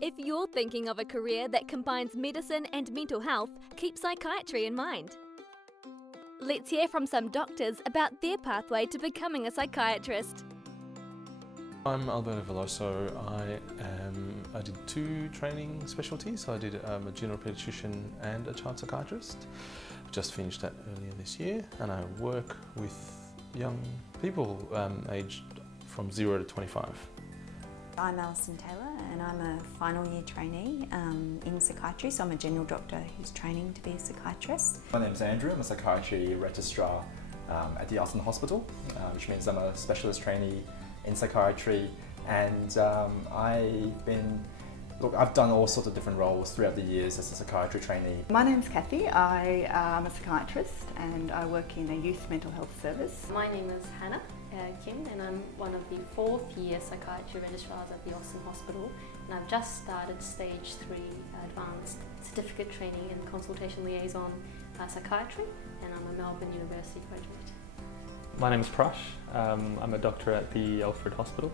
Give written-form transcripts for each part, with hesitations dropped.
If you're thinking of a career that combines medicine and mental health, keep psychiatry in mind. Let's hear from some doctors about their pathway to becoming a psychiatrist. I'm Alberto Veloso. I did 2 training specialties. I did a general paediatrician and a child psychiatrist. I just finished that earlier this year, and I work with young people aged from 0 to 25. I'm Alison Taylor and I'm a final year trainee in psychiatry, so I'm a general doctor who's training to be a psychiatrist. My name's Andrew, I'm a psychiatry registrar at the Austin Hospital, which means I'm a specialist trainee in psychiatry, and I've done all sorts of different roles throughout the years as a psychiatry trainee. My name's Kathy, I am a psychiatrist and I work in a youth mental health service. My name is Hannah Kim and I'm one of the 4th year psychiatry registrars at the Austin Hospital, and I've just started stage 3 advanced certificate training in consultation liaison psychiatry, and I'm a Melbourne University graduate. My name is Prash. I'm a doctor at the Alfred Hospital.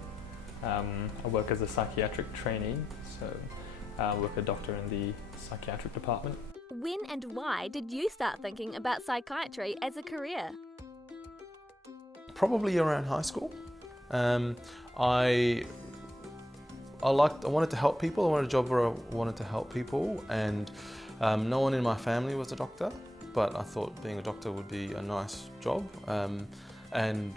I work as a psychiatric trainee, so I work as a doctor in the psychiatric department. When and why did you start thinking about psychiatry as a career? Probably around high school. I wanted to help people. I wanted a job where I wanted to help people, and no one in my family was a doctor, but I thought being a doctor would be a nice job, and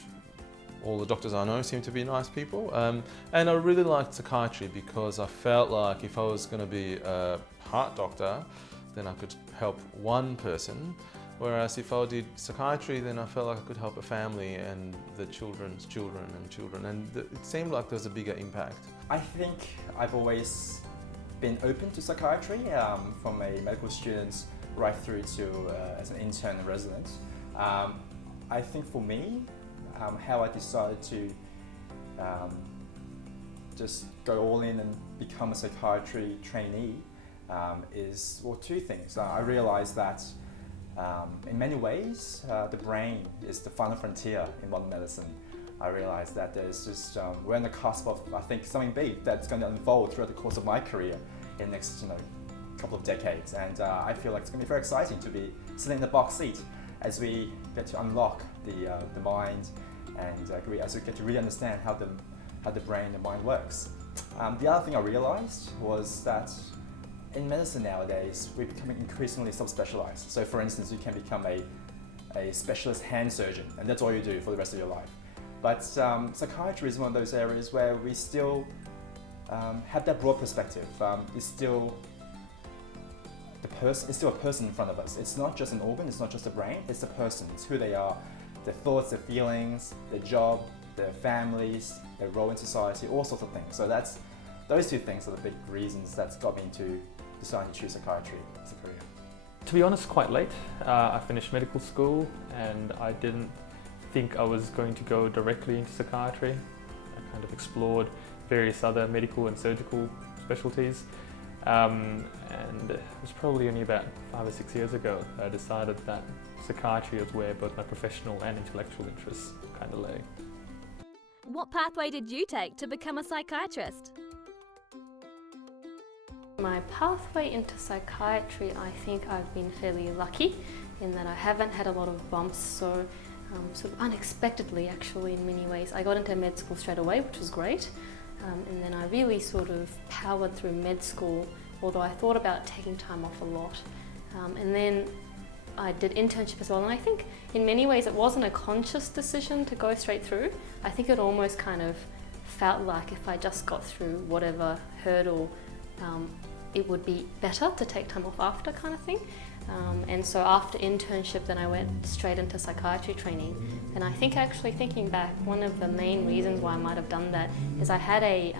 all the doctors I know seem to be nice people. And I really liked psychiatry because I felt like if I was going to be a heart doctor, then I could help one person. Whereas if I did psychiatry, then I felt like I could help a family and the children's children and children, and it seemed like there was a bigger impact. I think I've always been open to psychiatry, from a medical student right through to as an intern and resident. I think for me, how I decided to just go all in and become a psychiatry trainee is, well, 2 things. I realised that in many ways, the brain is the final frontier in modern medicine. I realised that there's just, we're on the cusp of, I think, something big that's going to unfold throughout the course of my career in the next couple of decades. And I feel like it's going to be very exciting to be sitting in the box seat as we get to unlock the mind, and as we get to really understand how the brain and the mind works. The other thing I realised was that in medicine nowadays, we're becoming increasingly subspecialised. So for instance, you can become a specialist hand surgeon, and that's all you do for the rest of your life. But psychiatry is one of those areas where we still have that broad perspective. It's still a person in front of us. It's not just an organ, it's not just a brain, it's a person, it's who they are, their thoughts, their feelings, their job, their families, their role in society, all sorts of things. So those 2 things are the big reasons that's got me into deciding to choose psychiatry as a career. To be honest, quite late. I finished medical school and I didn't think I was going to go directly into psychiatry. I kind of explored various other medical and surgical specialties. And it was probably only about 5 or 6 years ago that I decided that psychiatry was where both my professional and intellectual interests kind of lay. What pathway did you take to become a psychiatrist? My pathway into psychiatry, I think I've been fairly lucky in that I haven't had a lot of bumps, so sort of unexpectedly actually in many ways. I got into med school straight away, which was great, and then I really sort of powered through med school, although I thought about taking time off a lot. And then I did internship as well, and I think in many ways it wasn't a conscious decision to go straight through. I think it almost kind of felt like if I just got through whatever hurdle, it would be better to take time off after, kind of thing. And so after internship, then I went straight into psychiatry training. And I think actually thinking back, one of the main reasons why I might have done that is I had a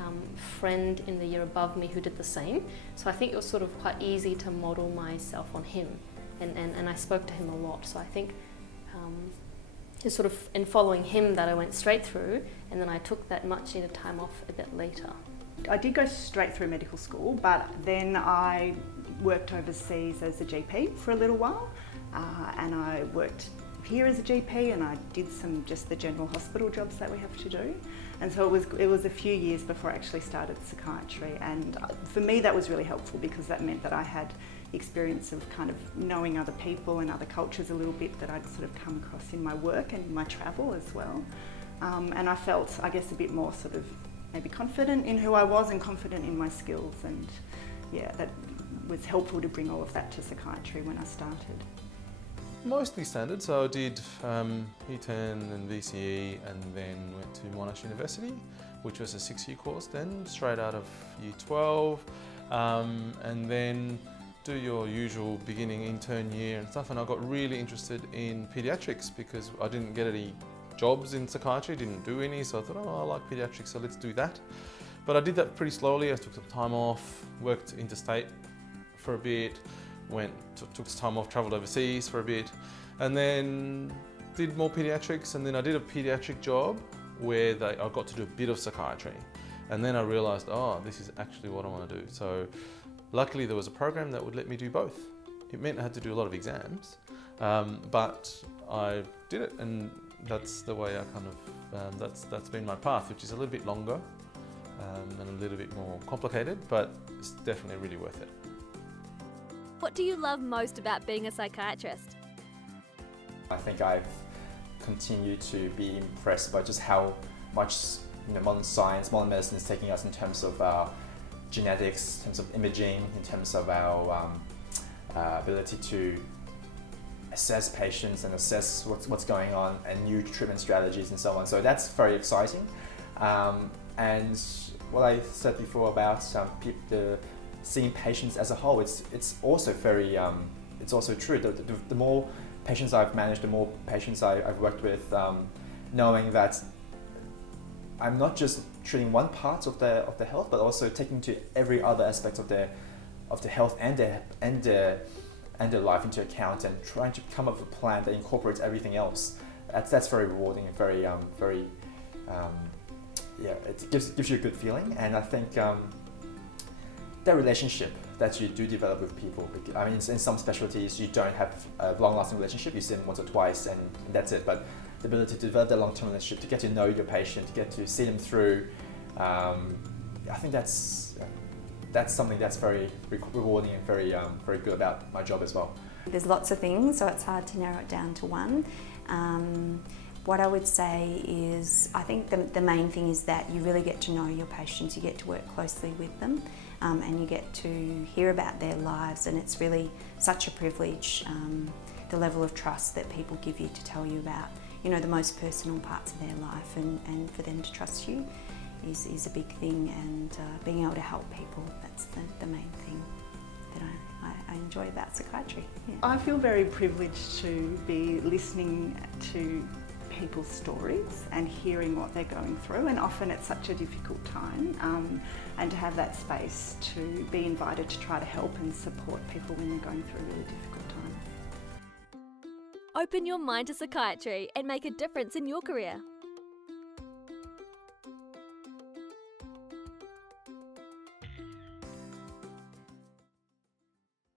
friend in the year above me who did the same. So I think it was sort of quite easy to model myself on him. And I spoke to him a lot. So I think it's sort of in following him that I went straight through, and then I took that much needed time off a bit later. I did go straight through medical school, but then I worked overseas as a GP for a little while, and I worked here as a GP, and I did some just the general hospital jobs that we have to do. And so it was a few years before I actually started psychiatry, and for me that was really helpful because that meant that I had experience of kind of knowing other people and other cultures a little bit that I'd sort of come across in my work and my travel as well. And I felt, I guess, a bit more sort of maybe confident in who I was and confident in my skills, and yeah, that was helpful to bring all of that to psychiatry when I started. Mostly standard, so I did E10 and VCE and then went to Monash University, which was a 6-year course then, straight out of year 12, and then do your usual beginning intern year and stuff, and I got really interested in paediatrics because I didn't get any jobs in psychiatry, didn't do any, so I thought, oh, I like paediatrics, so let's do that. But I did that pretty slowly. I took some time off, worked interstate for a bit, took some time off, travelled overseas for a bit, and then did more paediatrics, and then I did a paediatric job where I got to do a bit of psychiatry, and then I realised, oh, this is actually what I want to do. So luckily there was a program that would let me do both. It meant I had to do a lot of exams, but I did it, and that's the way I kind of, that's been my path, which is a little bit longer and a little bit more complicated, but it's definitely really worth it. What do you love most about being a psychiatrist? I think I've continued to be impressed by just how much modern science, modern medicine is taking us in terms of our genetics, in terms of imaging, in terms of our ability to assess patients and assess what's going on, and new treatment strategies and so on. So that's very exciting. And what I said before about seeing patients as a whole, it's also very, it's also true. The more patients I've managed, the more patients I've worked with, knowing that I'm not just treating one part of their health, but also taking to every other aspect of their health and their life into account, and trying to come up with a plan that incorporates everything else. That's very rewarding and very yeah, it gives you a good feeling. And I think that relationship that you do develop with people, I mean, in some specialties you don't have a long-lasting relationship, you see them once or twice and that's it, but the ability to develop that long-term relationship, to get to know your patient, to get to see them through, I think that's something that's very rewarding and very good about my job as well. There's lots of things, so it's hard to narrow it down to one. What I would say is, I think the main thing is that you really get to know your patients, you get to work closely with them, and you get to hear about their lives, and it's really such a privilege, the level of trust that people give you to tell you about, the most personal parts of their life, and for them to trust you is a big thing, and being able to help people, that's the main thing that I enjoy about psychiatry. Yeah. I feel very privileged to be listening to people's stories and hearing what they're going through, and often it's such a difficult time, and to have that space to be invited to try to help and support people when they're going through a really difficult time. Open your mind to psychiatry and make a difference in your career.